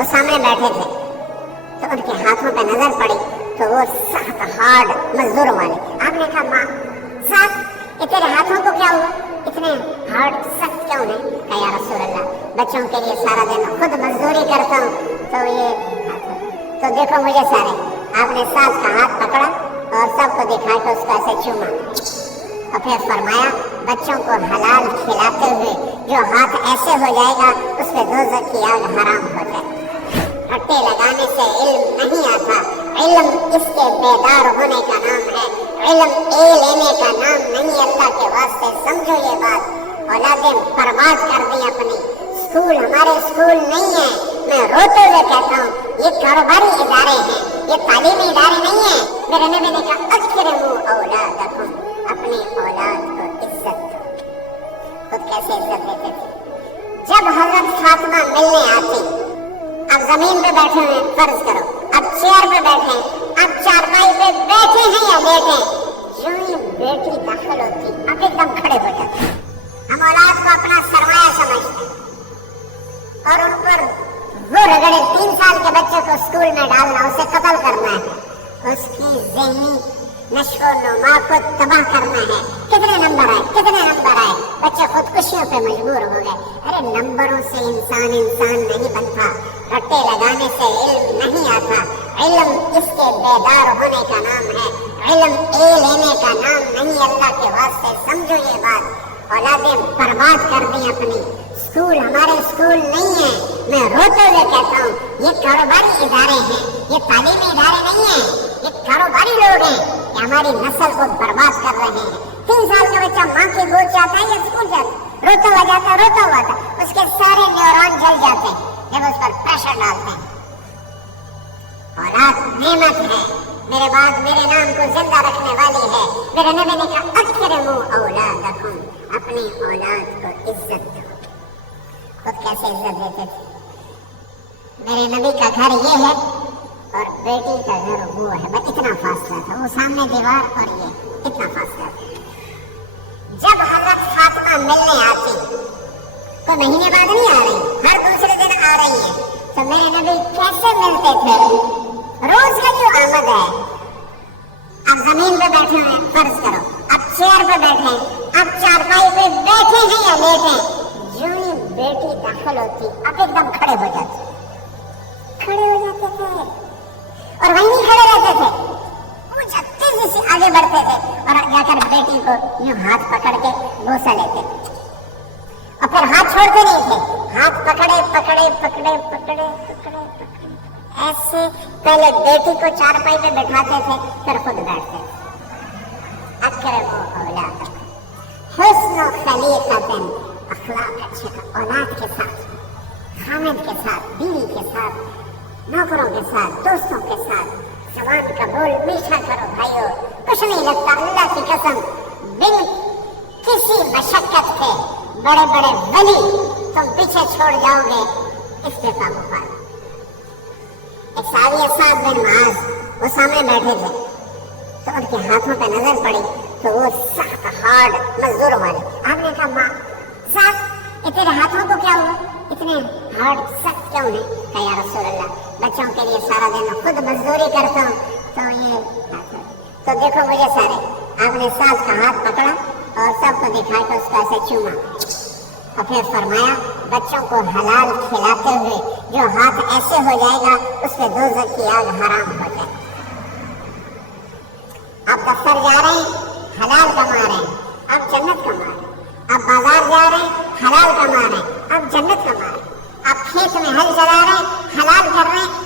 وہ سامنے بیٹھے تھے تو ان کے ہاتھوں پہ نظر پڑی تو وہ سخت ہارڈ مزدوروں والے. آپ نے کہا ماں ساتھ یہ تیرے ہاتھوں کو کیا ہوا، اتنے ہارڈ سخت کیوں ہیں؟ کہا یا رسول اللہ بچوں کے لیے سارا دن خود مزدوری کرتا ہوں تو یہ تو دیکھو مجھے سارے. آپ نے ساتھ کا ہاتھ پکڑا اور سب کو دکھا کے اس کو ایسے چوما اور پھر فرمایا بچوں کو حلال کھلاتے ہوئے جو ہاتھ ایسے ہو جائے گا اس پہ دوزخ کی آگ حرام ہو جائے. رٹے لگانے سے علم نہیں آتا، علم اس کے بیدار ہونے کا نام ہے، علم لینے کا نام نہیں. اللہ کے واسطے سمجھو یہ بات. اولادیں برباد کر دیں اپنی. اسکول ہمارے اسکول نہیں ہیں. میں روتے ہوئے کہتا ہوں یہ کاروباری ادارے ہیں، یہ تعلیمی ادارے نہیں ہیں. میرے نبی نے کہا اکرموا اولادکم، اپنی اولاد کو عزت دو. خود کیسے عزت دیتے تھے؟ جب حضرت فاطمہ ملنے آتی، اب زمین پہ بیٹھے ہیں فرض کرو، اب چیئر پہ بیٹھے ہیں، اب چارپائی پہ بیٹھے ہیں یا لیٹے ہیں، جو ہی بیٹی داخل ہوتی اب ایک دم کھڑے ہو جاتے. ہم اولاد کو اپنا سرمایہ سمجھتے ہیں اور ان پر وہ رگڑے. 3 سال کے بچے کو اسکول میں ڈالنا، اسے قتل کرنا ہے، اس کی ذہنی نشو و نما کو تباہ کرنا ہے. کتنے نمبر آئے، کتنے نمبر آئے، بچے خودکشیوں پہ مجبور ہو گئے. ارے نمبروں سے انسان نہیں بنتا، رٹے لگانے سے علم نہیں آتا. علم اس کے بیدار ہونے کا نام ہے، علم لینے کا نام نہیں. اللہ کے واسطے سمجھو یہ بات. اولادیں برباد کر دیں اپنی. اسکول ہمارے اسکول نہیں ہیں. میں روتے ہوئے کہتا ہوں یہ کاروباری ادارے ہیں، یہ تعلیمی ادارے نہیں ہیں. یہ کاروباری لوگ ہیں کہ ہماری نسل کو برباد کر رہے ہیں. 3 سال کا بچہ ماں کی گود جاتا ہے یا اسکول جاتا ہے، روتا ہوا جاتا ہے، روتا ہوا تھا، اس کے سارے نیورون جل جاتے ہیں جب اس پر پریشر ڈالتے ہیں. اولاد نعمت ہے، میرے بعد میرے نام کو زندہ رکھنے والی ہے. میرے نبی نے کہا اکرموا اولادکم، اپنی اولاد کو عزت دو. خود کیسے عزت دیتے تھے؟ میرے نبی کا گھر یہ ہے اور بیٹی کا گھر وہ ہے، بس اتنا فاصلہ تھا. وہ سامنے دیوار اور یہ اتنا فاصلہ تھا. جب حضرت فاطمہ ملنے آتی تو مہینے بعد نہیں آ رہی، ہر دوسرے دن آ رہی ہے، تو میرے نبی کیسے ملتے تھے؟ روز کا جو آمد ہے. اب زمین پہ بیٹھے ہیں فرض کرو، اب چیئر پہ بیٹھے ہیں، اب چارپائی پہ بیٹھے ہیں یا لیٹے ہیں، جو ہی بیٹی داخل ہوتی اب ایک دم کھڑے ہو جاتے تھے اور وہیں کھڑے رہتے تھے. وہ تیزی سے آگے بڑھتے تھے اور جا کر بیٹی کو یوں ہاتھ پکڑ کے بوسہ لیتے اور پھر ہاتھ چھوڑتے نہیں تھے. ہاتھ پکڑے ایسے پہلے بیٹی کو چارپائی پہ بٹھاتے تھے پھر خود بیٹھتے تھے. اکرموا اولادکم، حسن خلیقۃ، اخلاق اچھے کا، اولاد کے ساتھ، خامد کے ساتھ، بیوی کے ساتھ، نوکروں کے ساتھ، دوستوں کے ساتھ زبان کا بول میٹھا کرو بھائیو. کچھ نہیں لگتا اللہ کی قسم، بن کسی مشقت کے بڑے بڑے ولی تم پیچھے چھوڑ جاؤ گے افتتاح پر. ایک صحابی سعد بن معاذ وہ سامنے بیٹھے تھے تو ان کے ہاتھوں پہ نظر پڑی تو وہ سخت ہارڈ مزدوروں والے. آپ نے کہا ماں سعد یہ تیرے ہاتھوں کو کیا ہوا، اتنے ہارڈ سخت کیوں ہیں؟ کہا یا رسول اللہ بچوں کے لیے سارا دن خود مزدوری کرتا ہوں تو یہ تو دیکھو مجھے سارے. آپ نے ساتھ کا ہاتھ پکڑا اور سب کو دکھا کے اس کو ایسے چوما اور پھر فرمایا بچوں کو حلال کھلاتے ہوئے جو ہاتھ ایسے ہو جائے گا اس پہ دوزخ کی آگ حرام ہو جائے. آپ دفتر جا رہے ہیں حلال کما رہے ہیں، آپ جنت کما رہے ہیں. آپ بازار جا رہے ہیں حلال کما رہے ہیں، آپ جنت کما رہے ہیں. آپ کھیت میں ہل چلا رہے ہیں حلال کر رہے ہیں،